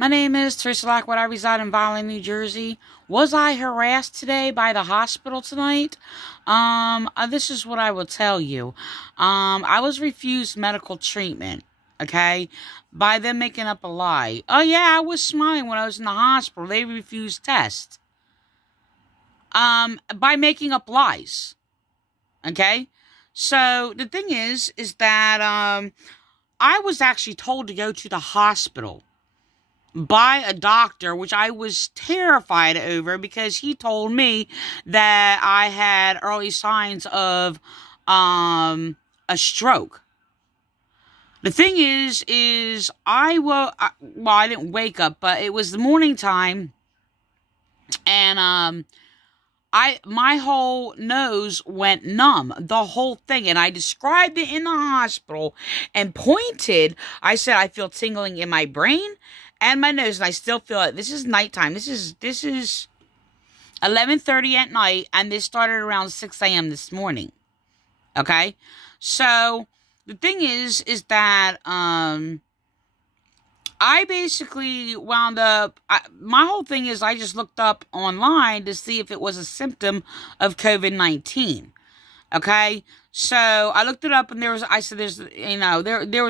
My name is Teresa Lockwood. I reside in Vineland, New Jersey. Was I harassed today by the hospital tonight? This is what I will tell you. I was refused medical treatment, okay, by them making up a lie. Oh, yeah, I was smiling when I was in the hospital. They refused tests. By making up lies, okay? So, the thing is that, I was actually told to go to the hospital by a doctor, which I was terrified over because he told me that I had early signs of a stroke. The thing is I didn't wake up, but it was the morning time, and my whole nose went numb, the whole thing, and I described it in the hospital and pointed. I said, I feel tingling in my brain and my nose, and I still feel it. This is nighttime. This is 11:30 at night, and this started around 6 a.m. this morning. Okay? So, the thing is that, I basically wound up, my whole thing is I just looked up online to see if it was a symptom of COVID-19. Okay? So, I looked it up and there was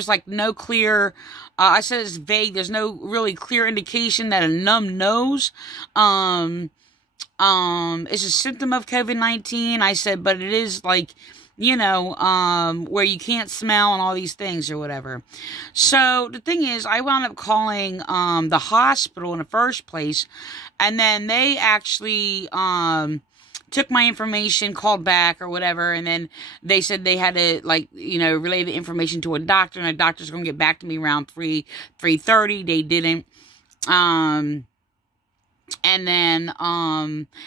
like no clear, I said it's vague. There's no really clear indication that a numb nose, is a symptom of COVID-19. I said, but it is like, where you can't smell and all these things or whatever. So, the thing is, I wound up calling, the hospital in the first place, and then they actually, took my information, called back or whatever, and then they said they had to, relay the information to a doctor, and the doctor's going to get back to me around 3:30. They didn't. And then,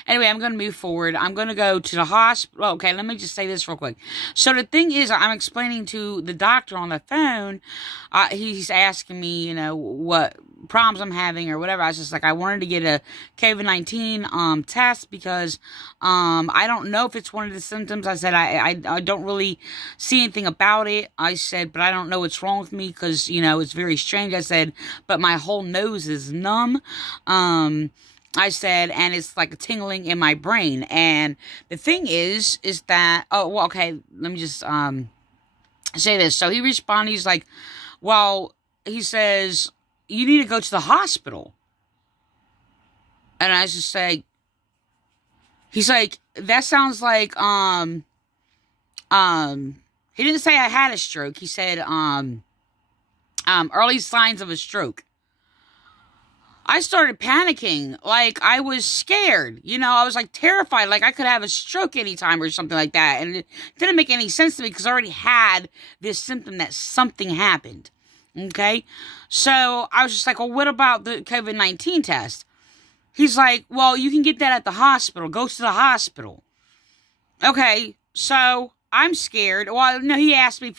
anyway, I'm going to move forward. I'm going to go to the hospital. Okay, let me just say this real quick. So, the thing is, I'm explaining to the doctor on the phone. He's asking me, what problems I'm having or whatever. I was just like, I wanted to get a COVID-19, test because, I don't know if it's one of the symptoms. I said, I don't really see anything about it. I said, but I don't know what's wrong with me because, it's very strange. I said, but my whole nose is numb. I said, and it's like a tingling in my brain. And the thing is that, okay, let me just, say this. So he responded, he's like, well, he says, you need to go to the hospital. And I just say, he's like, that sounds like, he didn't say I had a stroke. He said, early signs of a stroke. I started panicking, like I was scared, I was like terrified, like I could have a stroke anytime or something like that, and it didn't make any sense to me because I already had this symptom that something happened, okay? So I was just like, well, what about the COVID-19 test? He's like, well, you can get that at the hospital, go to the hospital. Okay, so I'm scared. Well, no, he asked me if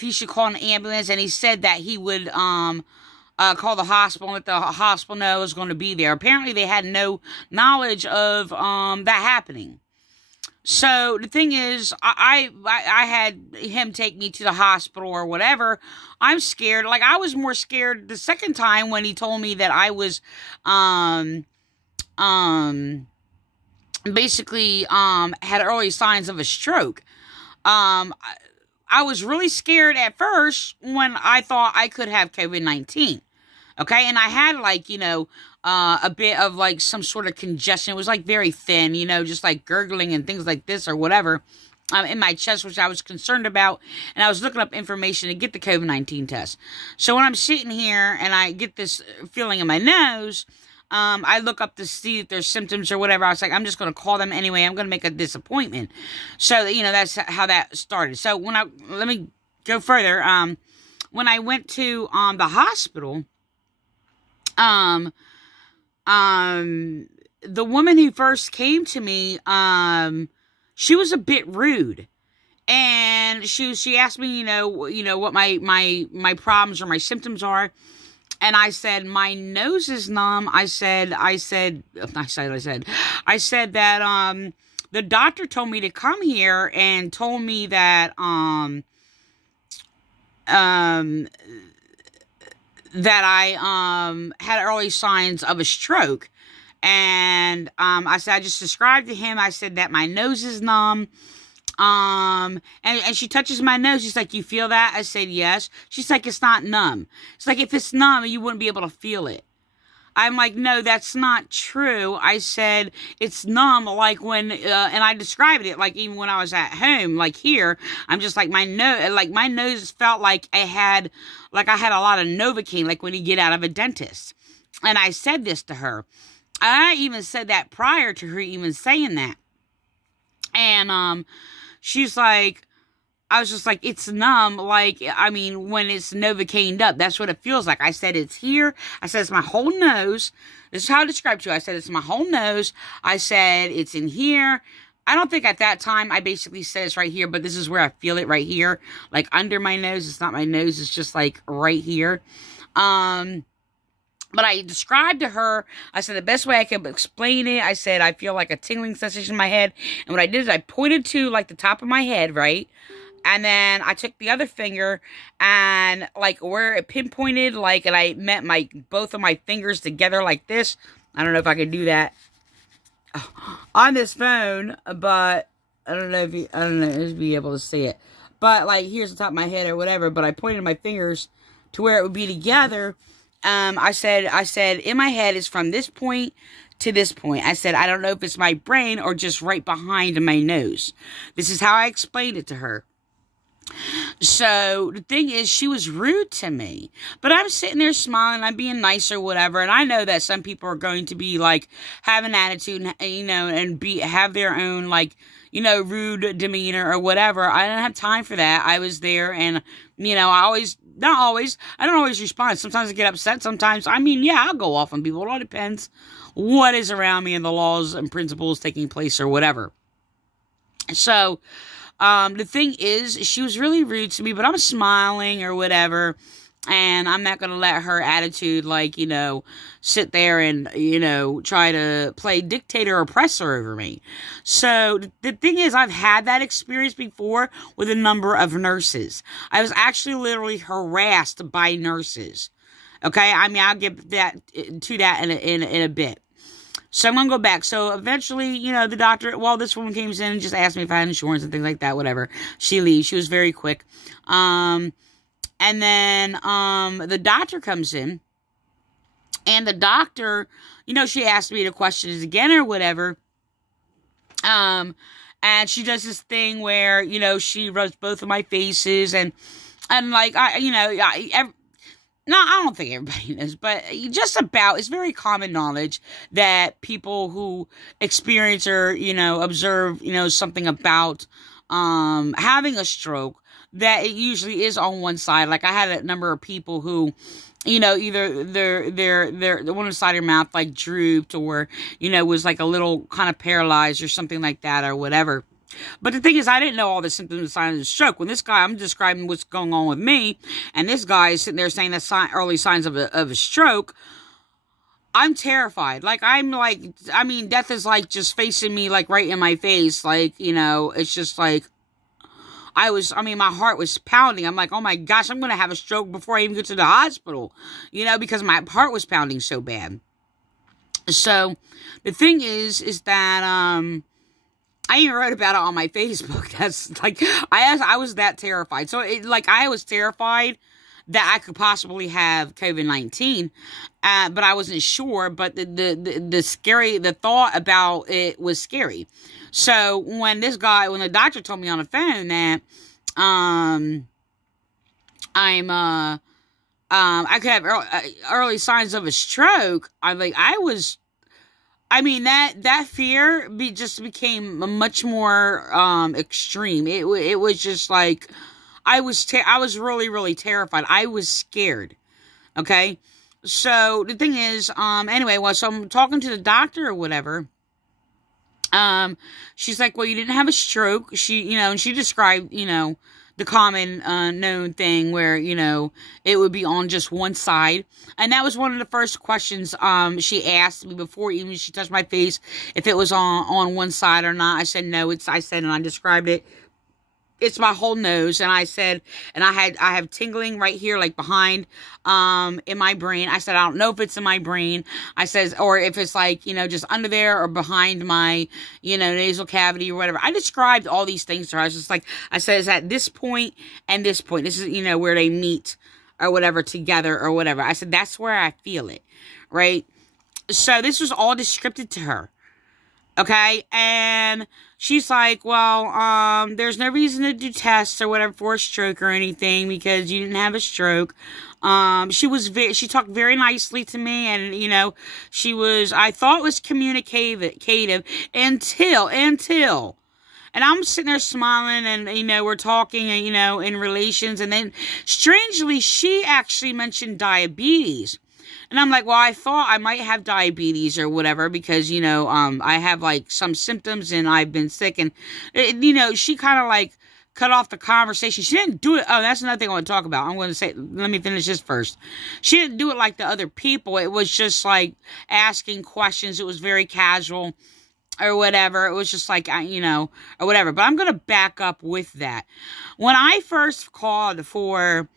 he should call an ambulance, and he said that he would, call the hospital and let the hospital know it was going to be there. Apparently, they had no knowledge of, that happening. So, the thing is, I had him take me to the hospital or whatever. I'm scared. Like, I was more scared the second time when he told me that I was, basically, had early signs of a stroke. I was really scared at first when I thought I could have COVID-19. Okay, and I had a bit of like some sort of congestion. It was like very thin, just like gurgling and things like this or whatever in my chest, which I was concerned about. And I was looking up information to get the COVID-19 test. So when I'm sitting here and I get this feeling in my nose, I look up to see if there's symptoms or whatever. I was like, I'm just going to call them anyway. I'm going to make a disappointment. So, that's how that started. So let me go further. When I went to, the hospital, the woman who first came to me, she was a bit rude. And she asked me, what my problems or my symptoms are. And I said, my nose is numb. I said that, the doctor told me to come here and told me that, that I had early signs of a stroke. And I said, I just described to him, I said that my nose is numb. And she touches my nose. She's like, you feel that? I said, yes. She's like, it's not numb. It's like, if it's numb, you wouldn't be able to feel it. I'm like, no, that's not true. I said, it's numb, like when, and I described it, like even when I was at home, like here, I'm just like, my nose felt like I had a lot of Novocaine, like when you get out of a dentist. And I said this to her. I even said that prior to her even saying that. And, she's like, I was just like, it's numb. Like, I mean, when it's Novocained up, that's what it feels like. I said, it's here. I said, it's my whole nose. This is how I described it to you. I said, it's my whole nose. I said, it's in here. I don't think at that time I basically said it's right here, but this is where I feel it right here. Like under my nose. It's not my nose. It's just like right here. But I described to her, I said the best way I could explain it, I said I feel like a tingling sensation in my head. And what I did is I pointed to like the top of my head, right? And then I took the other finger and like where it pinpointed, like, and I met both of my fingers together like this. I don't know if I can do that on this phone, but I don't know if you'd be able to see it. But like here's the top of my head or whatever, but I pointed my fingers to where it would be together. I said in my head is from this point to this point. I said, I don't know if it's my brain or just right behind my nose. This is how I explained it to her. So the thing is, she was rude to me, but I'm sitting there smiling, I'm being nice or whatever. And I know that some people are going to be like, have an attitude, you know, and have their own like, you know, rude demeanor or whatever. I don't have time for that. I was there and, you know, I don't always respond. Sometimes I get upset. Sometimes, I mean, yeah, I'll go off on people. It all depends what is around me and the laws and principles taking place or whatever. So, the thing is, she was really rude to me, but I'm smiling or whatever, and I'm not going to let her attitude, like, you know, sit there and, you know, try to play dictator or oppressor over me. So, the thing is, I've had that experience before with a number of nurses. I was actually literally harassed by nurses. Okay? I mean, I'll get to that in a bit. So I'm going to go back. So eventually, you know, the doctor, well, this woman came in and just asked me if I had insurance and things like that, whatever. She leaves. She was very quick. And then, the doctor comes in and the doctor, you know, she asked me the questions again or whatever. And she does this thing where, you know, she rubs both of my faces and like, no, I don't think everybody knows, but just about, it's very common knowledge that people who experience or, you know, observe, you know, something about, having a stroke, that it usually is on one side. Like I had a number of people who, you know, either the one side of their mouth like drooped or, you know, was like a little kind of paralyzed or something like that or whatever. But the thing is, I didn't know all the symptoms and signs of stroke. When this guy, I'm describing what's going on with me, and this guy is sitting there saying that early signs of a stroke, I'm terrified. Like, I'm like, I mean, death is like just facing me, like right in my face. Like, you know, it's just like, my heart was pounding. I'm like, oh my gosh, I'm going to have a stroke before I even get to the hospital, you know, because my heart was pounding so bad. So, the thing is that, I even wrote about it on my Facebook. That's like, I was that terrified. So I was terrified that I could possibly have COVID-19, but I wasn't sure. But the thought about it was scary. So when the doctor told me on the phone that, I could have early signs of a stroke, that fear just became much more extreme. It was just like I was really, really terrified. I was scared. Okay, so the thing is, anyway, so I'm talking to the doctor or whatever. She's like, well, you didn't have a stroke. And she described, the common known thing where, it would be on just one side. And that was one of the first questions she asked me before even she touched my face, if it was on one side or not. I said no, and I described it it's my whole nose. And I said, and I have tingling right here, like behind, in my brain. I said, I don't know if it's in my brain. I says, or if it's like, you know, just under there or behind my, you know, nasal cavity or whatever. I described all these things to her. I was just like, I said, it's at this point and this point. This is, you know, where they meet or whatever together or whatever. I said, that's where I feel it. Right. So this was all descripted to her. Okay. And she's like, well, there's no reason to do tests or whatever for a stroke or anything because you didn't have a stroke. She talked very nicely to me, and, you know, I thought was communicative until, and I'm sitting there smiling, and, you know, we're talking, you know, in relations, and then strangely, she actually mentioned diabetes. And I'm like, well, I thought I might have diabetes or whatever because, you know, I have like some symptoms and I've been sick. And, you know, she kind of like cut off the conversation. She didn't do it. Oh, that's another thing I want to talk about. I'm going to say, let me finish this first. She didn't do it like the other people. It was just like asking questions. It was very casual or whatever. It was just like, you know, or whatever. But I'm going to back up with that. When I first called for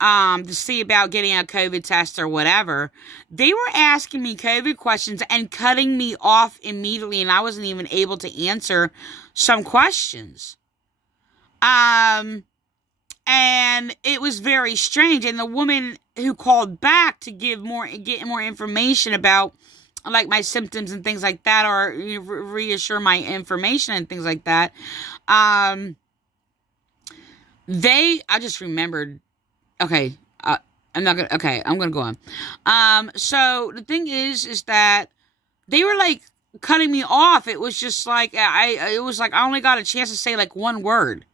to see about getting a COVID test or whatever, they were asking me COVID questions and cutting me off immediately, and I wasn't even able to answer some questions. And it was very strange. And the woman who called back to get more information about like my symptoms and things like that, or reassure my information and things like that, I just remembered. Okay, I'm gonna go on. So the thing is that they were like cutting me off. It was just like, it was like I only got a chance to say like one word.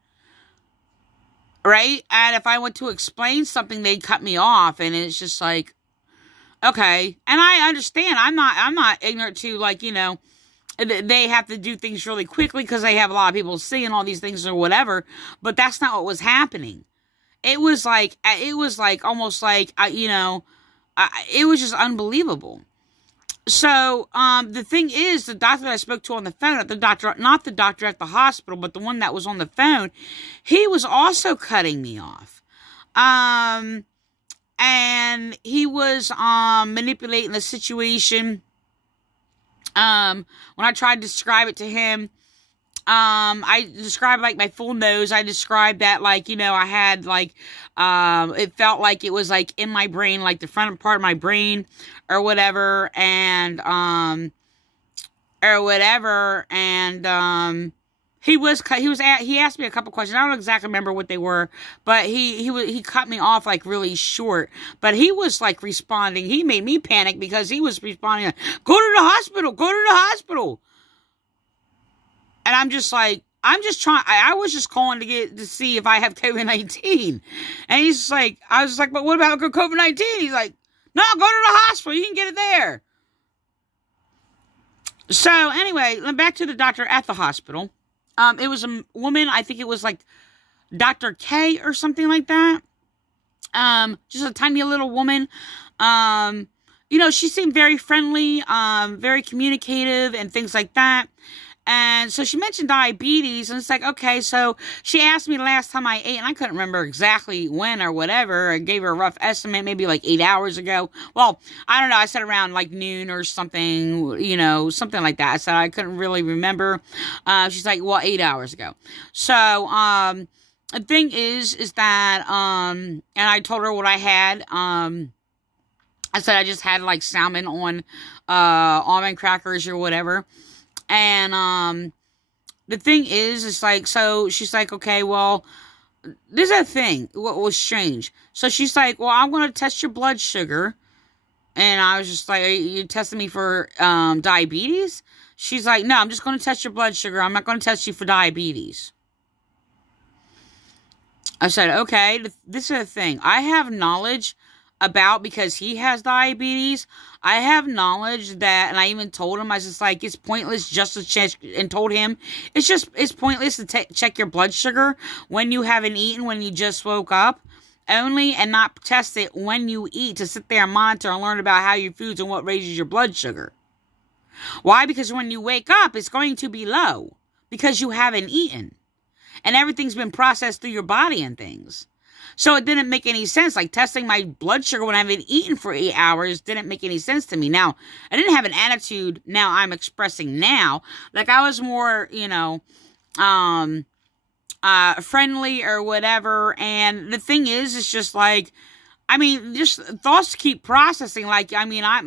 Right? And if I went to explain something, they'd cut me off, and it's just like, okay. And I understand. I'm not ignorant to, like, you know, they have to do things really quickly because they have a lot of people seeing all these things or whatever, but that's not what was happening. It was like almost like, you know, it was just unbelievable. So, the thing is, the doctor that I spoke to on the phone, not the doctor at the hospital, but the one that was on the phone, he was also cutting me off. And he was, manipulating the situation. When I tried to describe it to him, I described like my full nose. I described that, like, you know, I had like, it felt like it was like in my brain, like the front part of my brain or whatever. And, he asked me a couple questions. I don't exactly remember what they were, but he cut me off like really short, but he was like responding. He made me panic because he was responding, like, go to the hospital. And I'm just like, I was just calling to see if I have COVID-19. And he's just like, I was like, but what about COVID-19? He's like, no, go to the hospital. You can get it there. So anyway, back to the doctor at the hospital. It was a woman. I think it was like Dr. K or something like that. Just a tiny little woman. You know, she seemed very friendly, very communicative and things like that. And so she mentioned diabetes, and it's like, okay, so she asked me the last time I ate, and I couldn't remember exactly when or whatever. I gave her a rough estimate, maybe like 8 hours ago. Well, I don't know. I said around like noon or something, you know, something like that. I said I couldn't really remember. She's like, well, 8 hours ago. So, the thing is that, and I told her what I had. I said I just had like salmon on, almond crackers or whatever. And, the thing is, it's like, so she's like, okay, well, this is a thing. What was strange. So she's like, well, I'm going to test your blood sugar. And I was just like, are you testing me for, diabetes? She's like, no, I'm just going to test your blood sugar. I'm not going to test you for diabetes. I said, okay, this is a thing. I have knowledge about, because he has diabetes, I have knowledge that, and I even told him, I was just like, it's pointless just to check, and told him, it's pointless to check your blood sugar when you haven't eaten, when you just woke up, only, and not test it when you eat, to sit there and monitor and learn about how your foods and what raises your blood sugar. Why? Because when you wake up, it's going to be low, because you haven't eaten. And everything's been processed through your body and things. So it didn't make any sense. Like testing my blood sugar when I haven't eaten for 8 hours didn't make any sense to me. Now, I didn't have an attitude now I'm expressing now. Like I was more, you know, friendly or whatever. And the thing is, it's just like, I mean, just thoughts keep processing. Like, I mean, I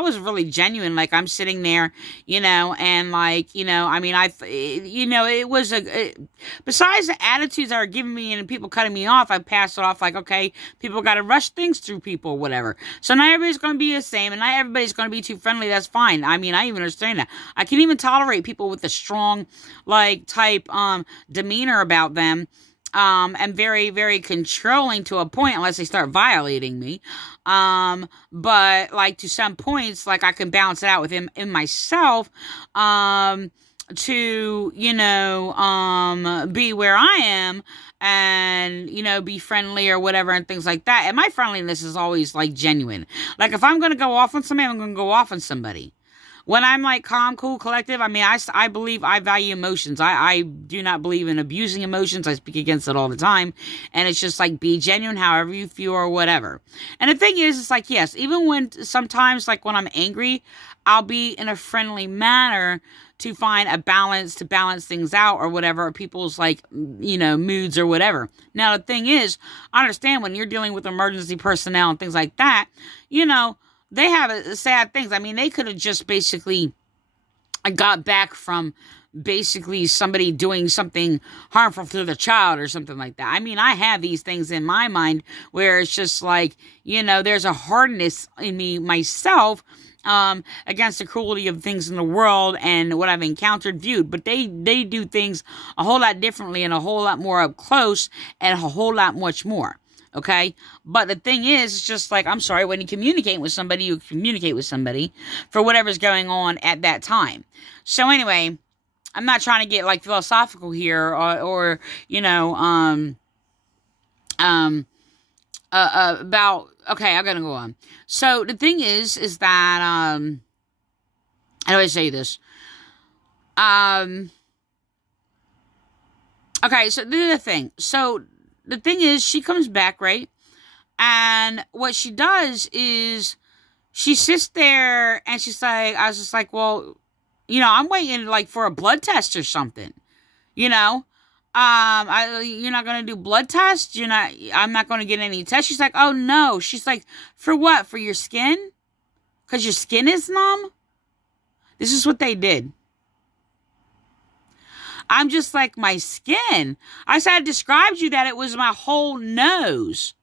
was really genuine. Like, I'm sitting there, you know, and like, you know, I mean, it was besides the attitudes that are giving me and people cutting me off, I passed it off like, okay, people got to rush things through people or whatever. So not everybody's going to be the same and not everybody's going to be too friendly. That's fine. I mean, I even understand that. I can even tolerate people with a strong, like, type, demeanor about them. And very, very controlling to a point unless they start violating me. But like to some points, like I can balance it out with him in myself, to, you know, be where I am and, you know, be friendly or whatever and things like that. And my friendliness is always like genuine. Like if I'm going to go off on somebody, I'm going to go off on somebody. When I'm like calm, cool, collective, I mean, I believe I value emotions. I do not believe in abusing emotions. I speak against it all the time. And it's just like, be genuine however you feel or whatever. And the thing is, it's like, yes, even when sometimes like when I'm angry, I'll be in a friendly manner to find a balance, to balance things out or whatever, or people's like, you know, moods or whatever. Now, the thing is, I understand when you're dealing with emergency personnel and things like that, you know, they have sad things. I mean, they could have just basically got back from basically somebody doing something harmful to the child or something like that. I mean, I have these things in my mind where it's just like, you know, there's a hardness in me myself against the cruelty of things in the world and what I've encountered, viewed. But they do things a whole lot differently and a whole lot more up close and a whole lot much more. Okay, but the thing is, it's just like, I'm sorry, when you communicate with somebody, you communicate with somebody for whatever's going on at that time. So anyway, I'm not trying to get like philosophical here or you know, about, okay, I'm gonna go on. So the thing is that, how do I say this? Okay, so this is the thing. So, the thing is, she comes back, right? And what she does is she sits there and she's like, I was just like, well, you know, I'm waiting like for a blood test or something, you know? You're not going to do blood tests? I'm not going to get any tests. She's like, oh no. She's like, for what? For your skin? Because your skin is numb? This is what they did. I'm just like, my skin. I said, I described you that it was my whole nose.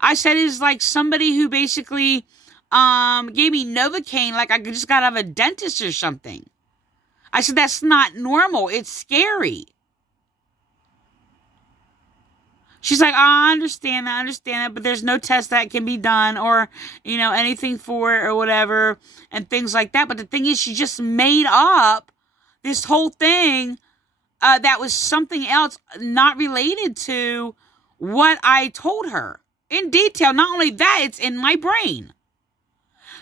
I said it's like somebody who basically gave me Novocaine like I just got out of a dentist or something. I said, that's not normal. It's scary. She's like, oh, I understand that, but there's no test that can be done or, you know, anything for it or whatever and things like that. But the thing is, she just made up this whole thing that was something else not related to what I told her in detail. Not only that, it's in my brain.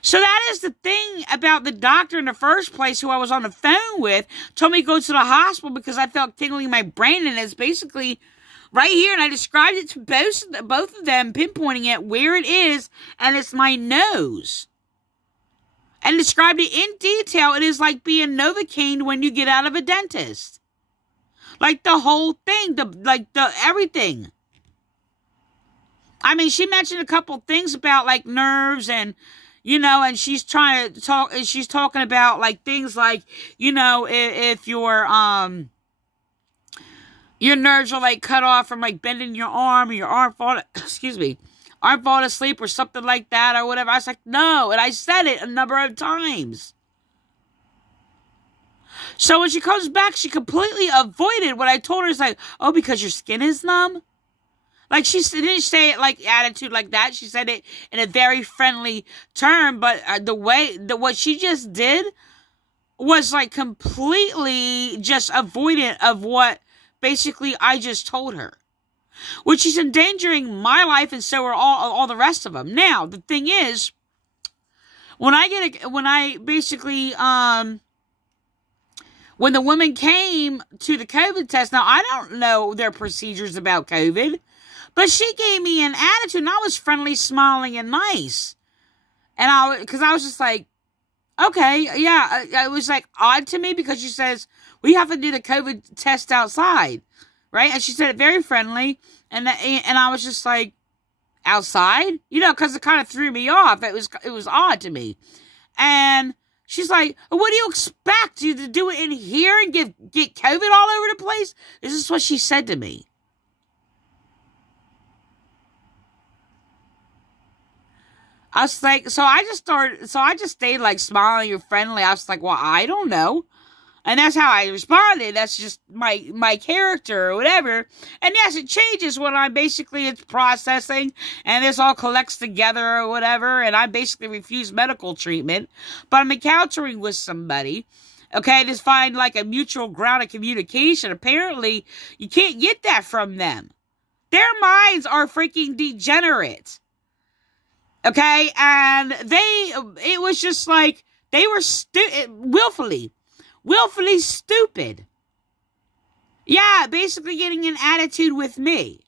So that is the thing about the doctor in the first place who I was on the phone with, told me to go to the hospital because I felt tingling in my brain, and it's basically right here, and I described it to both of them, pinpointing it where it is, and it's my nose. And described it in detail. It is like being Novocaine when you get out of a dentist. Like the whole thing, everything. I mean, she mentioned a couple things about like nerves and, you know, and she's trying to talk, and she's talking about like things like, you know, if your nerves are like cut off from like bending your arm or your arm fall, arm fall asleep or something like that or whatever. I was like, no. And I said it a number of times. So when she comes back, she completely avoided what I told her. It's like, oh, because your skin is numb? Like, she didn't say it like attitude like that. She said it in a very friendly term. But what she just did was like completely just avoidant of what basically I just told her. Which is endangering my life, and so are all the rest of them. Now, the thing is, when I when the woman came to the COVID test, now I don't know their procedures about COVID, but she gave me an attitude, and I was friendly, smiling, and nice. And because I was just like, okay, yeah, it was like odd to me because she says, we have to do the COVID test outside, right? And she said it very friendly, and I was just like, outside? You know, because it kind of threw me off. It was odd to me. And she's like, what do you expect? You to do it in here and get COVID all over the place? This is what she said to me. I was like, so I just stayed like smiling and friendly. I was like, well, I don't know. And that's how I responded. That's just my character or whatever. And yes, it changes when it's processing and this all collects together or whatever. And I basically refuse medical treatment, but I'm encountering with somebody. Okay, just find like a mutual ground of communication. Apparently, you can't get that from them. Their minds are freaking degenerate. Okay, and it was just like, they were willfully stupid. Yeah, basically getting an attitude with me.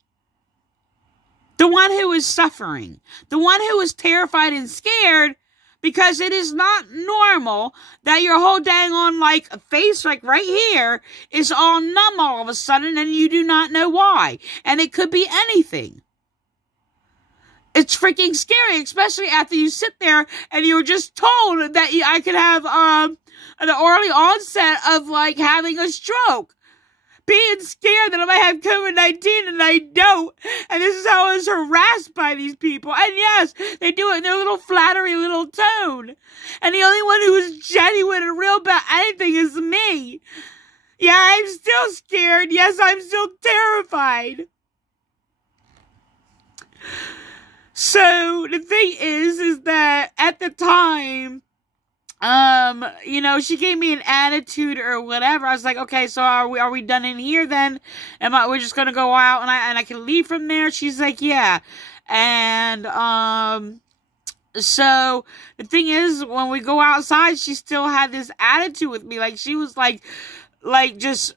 The one who is suffering. The one who is terrified and scared, because it is not normal that your whole dang on like face, like right here, is all numb all of a sudden and you do not know why. And it could be anything. It's freaking scary, especially after you sit there and you were just told that I could have the early onset of like having a stroke. Being scared that I might have COVID-19 and I don't. And this is how I was harassed by these people. And yes, they do it in their little flattery little tone. And the only one who is genuine and real about anything is me. Yeah, I'm still scared. Yes, I'm still terrified. So the thing is that at the time, you know, she gave me an attitude or whatever. I was like, okay, so are we done in here then? We're just gonna go out and I can leave from there? She's like, yeah. And so the thing is, when we go outside, she still had this attitude with me. Like she was like just,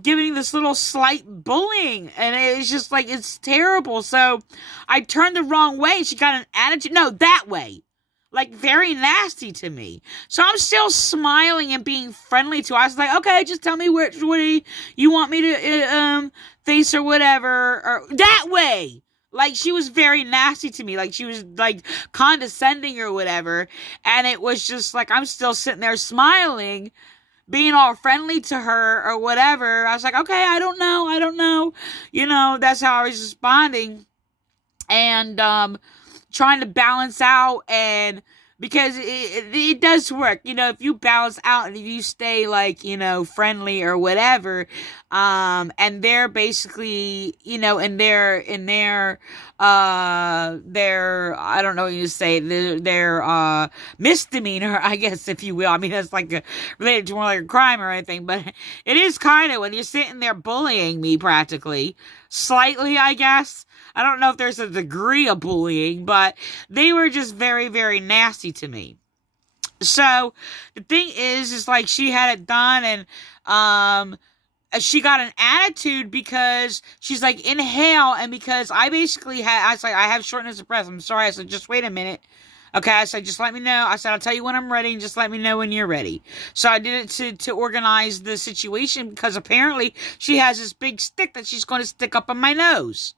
giving this little slight bullying. And it's just like, it's terrible. So I turned the wrong way. She got an attitude. No, that way. Like, very nasty to me. So I'm still smiling and being friendly to her. I was like, okay, just tell me what you want me to face or whatever. Or that way. Like, she was very nasty to me. Like, she was, like, condescending or whatever. And it was just like, I'm still sitting there smiling, being all friendly to her or whatever. I was like, okay, I don't know. You know, that's how I was responding. And, trying to balance out, and because it does work, you know, if you balance out and if you stay like, you know, friendly or whatever, and they're basically, you know, in their I don't know what you say, their misdemeanor, I guess, if you will. I mean, that's like related to more like a crime or anything, but it is kind of when you're sitting there bullying me practically, slightly, I guess. I don't know if there's a degree of bullying, but they were just very, very nasty to me. So the thing is like she had it done, and she got an attitude because she's like, inhale, and because I basically I was like, I have shortness of breath. I'm sorry. I said, just wait a minute. Okay, I said, just let me know. I said, I'll tell you when I'm ready, and just let me know when you're ready. So I did it to organize the situation, because apparently she has this big stick that she's going to stick up on my nose.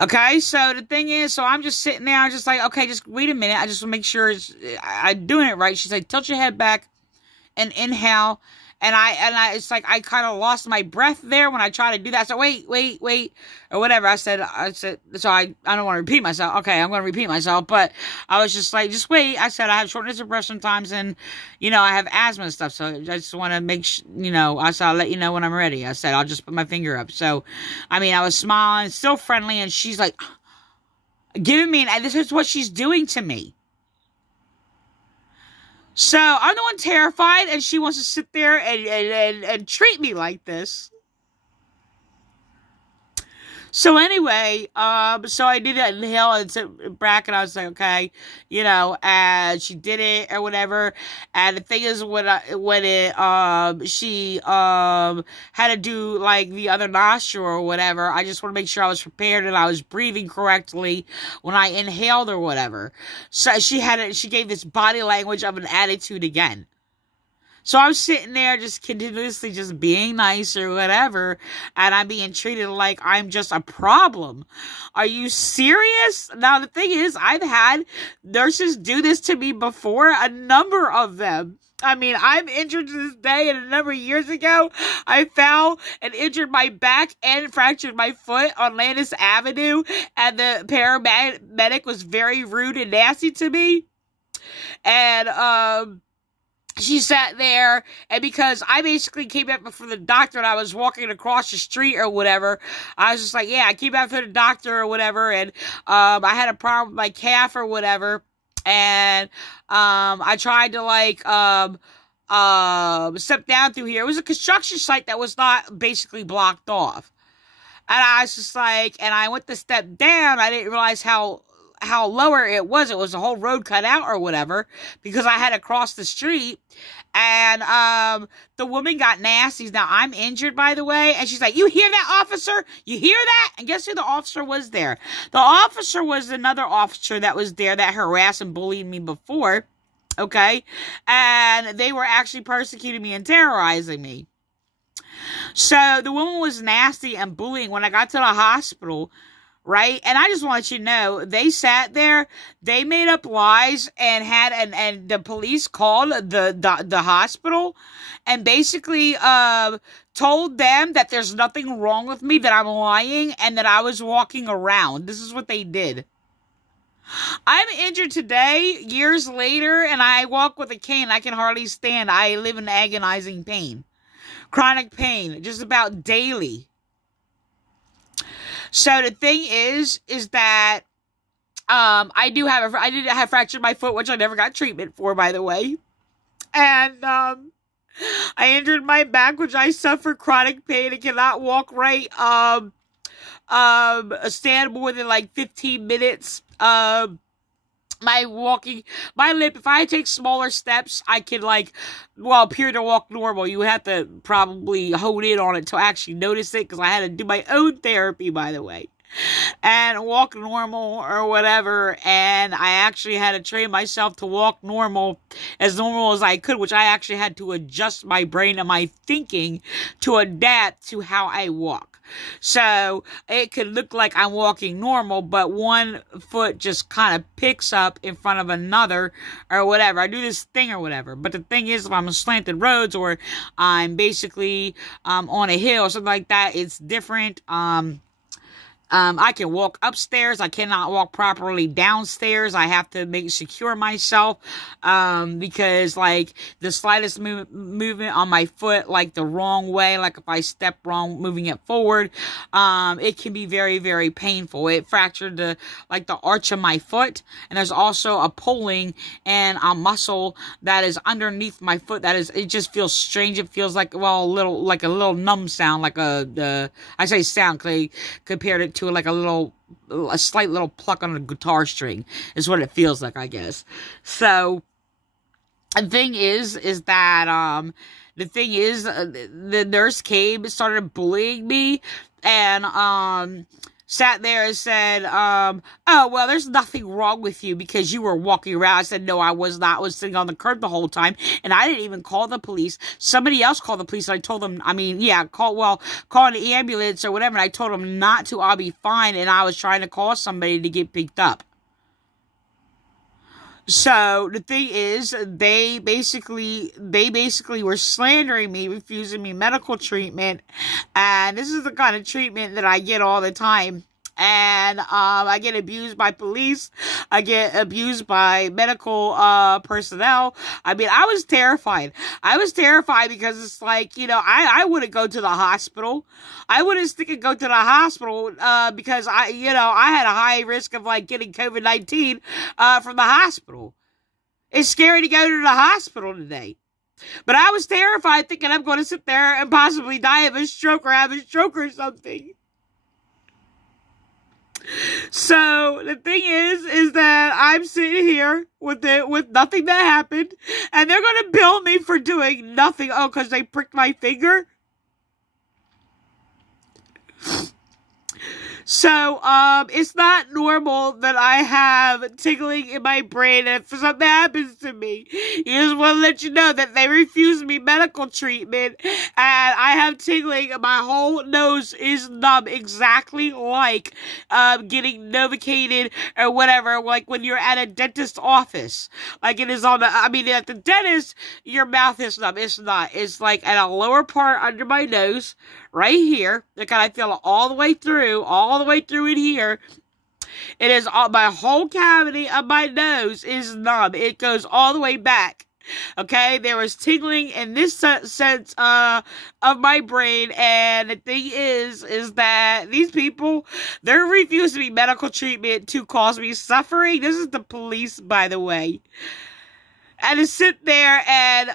Okay, so the thing is, so I'm just sitting there, I'm just like, okay, just wait a minute. I just want to make sure I'm doing it right. She's like, tilt your head back and inhale. And it's like, I kind of lost my breath there when I tried to do that. So wait, or whatever. I said, so I don't want to repeat myself. Okay, I'm going to repeat myself. But I was just like, just wait. I said, I have shortness of breath sometimes, and, you know, I have asthma and stuff. So I just want to make sure, you know, I said, I'll let you know when I'm ready. I said, I'll just put my finger up. So, I mean, I was smiling, still friendly, and she's like, giving me, and this is what she's doing to me. So, I'm the one terrified, and she wants to sit there and treat me like this. So anyway, so I did it inhale and sit back, and I was like, okay, you know, and she did it or whatever. And the thing is, she had to do like the other nostril or whatever, I just want to make sure I was prepared and I was breathing correctly when I inhaled or whatever. So she gave this body language of an attitude again. So I'm sitting there just continuously just being nice or whatever, and I'm being treated like I'm just a problem. Are you serious? Now, the thing is, I've had nurses do this to me before, a number of them. I mean, I'm injured to this day, and a number of years ago, I fell and injured my back and fractured my foot on Landis Avenue, and the paramedic was very rude and nasty to me. And, she sat there, and because I basically came up before the doctor and I was walking across the street or whatever, I was just like, yeah, I came out for the doctor or whatever, and I had a problem with my calf or whatever, and I tried to like step down through here. It was a construction site that was not basically blocked off, and I was just like, and I went to step down, I didn't realize how lower it was. It was a whole road cut out or whatever, because I had to cross the street, and the woman got nasty. Now, I'm injured, by the way, and she's like, you hear that, officer? You hear that? And guess who the officer was there? The officer was another officer that was there that harassed and bullied me before, okay? And they were actually persecuting me and terrorizing me. So the woman was nasty and bullying. When I got to the hospital, right? And I just want you to know, they sat there, they made up lies and the police called the hospital and basically told them that there's nothing wrong with me, that I'm lying, and that I was walking around. This is what they did. I'm injured today, years later, and I walk with a cane. I can hardly stand. I live in agonizing pain. Chronic pain, just about daily. So the thing is that I did have fractured my foot, which I never got treatment for, by the way. And I injured my back, which I suffer chronic pain and cannot walk right. Stand more than like 15 minutes. My lip, if I take smaller steps, I can appear to walk normal. You have to probably hone in on it to actually notice it, because I had to do my own therapy, by the way, and walk normal or whatever. And I actually had to train myself to walk normal as I could, which I actually had to adjust my brain and my thinking to adapt to how I walk. So it could look like I'm walking normal, but one foot just kind of picks up in front of another or whatever. I do this thing or whatever. But the thing is, if I'm on slanted roads or I'm basically on a hill or something like that, it's different. I can walk upstairs. I cannot walk properly downstairs. I have to secure myself, because like the slightest movement on my foot, like the wrong way, like if I step wrong, moving it forward, it can be very, very painful. It fractured the arch of my foot, and there's also a pulling and a muscle that is underneath my foot. It just feels strange. It feels like, well, a little numb sound, like I say sound, compared it to a slight little pluck on a guitar string is what it feels like, I guess. So the thing is that the nurse came and started bullying me, and sat there and said, oh, well, there's nothing wrong with you because you were walking around. I said, no, I was not. I was sitting on the curb the whole time, and I didn't even call the police. Somebody else called the police, and I told them, call an ambulance or whatever, and I told them not to. I'll be fine, and I was trying to call somebody to get picked up. So the thing is, they basically were slandering me, refusing me medical treatment, and this is the kind of treatment that I get all the time. And I get abused by police. I get abused by medical personnel. I mean, I was terrified. I was terrified because it's like, I wouldn't go to the hospital. I wouldn't stick and go to the hospital because I had a high risk of getting COVID-19 from the hospital. It's scary to go to the hospital today. But I was terrified, thinking I'm going to sit there and possibly die of a stroke or have a stroke or something. So the thing is that I'm sitting here with nothing that happened, and they're gonna bill me for doing nothing. Oh, because they pricked my finger. So, it's not normal that I have tingling in my brain, and if something happens to me, you just want to let you know that they refused me medical treatment, and I have tingling, and my whole nose is numb, exactly like, getting Novocated or whatever, like when you're at a dentist's office. Like it is on at the dentist, your mouth is numb. It's not. It's like at a lower part under my nose, right here. Like I feel it all the way through in here. It is all, my whole cavity of my nose is numb. It goes all the way back. Okay, there was tingling in this sense of my brain, and the thing is that these people, they're refusing me medical treatment to cause me suffering. This is the police, by the way. And to sit there and,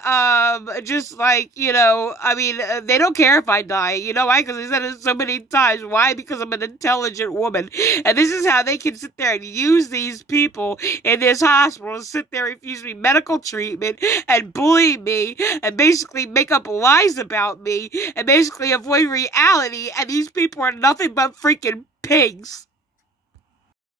just like, they don't care if I die. You know why? Because I said it so many times. Why? Because I'm an intelligent woman. And this is how they can sit there and use these people in this hospital to sit there and refuse me medical treatment and bully me and basically make up lies about me and basically avoid reality. And these people are nothing but freaking pigs.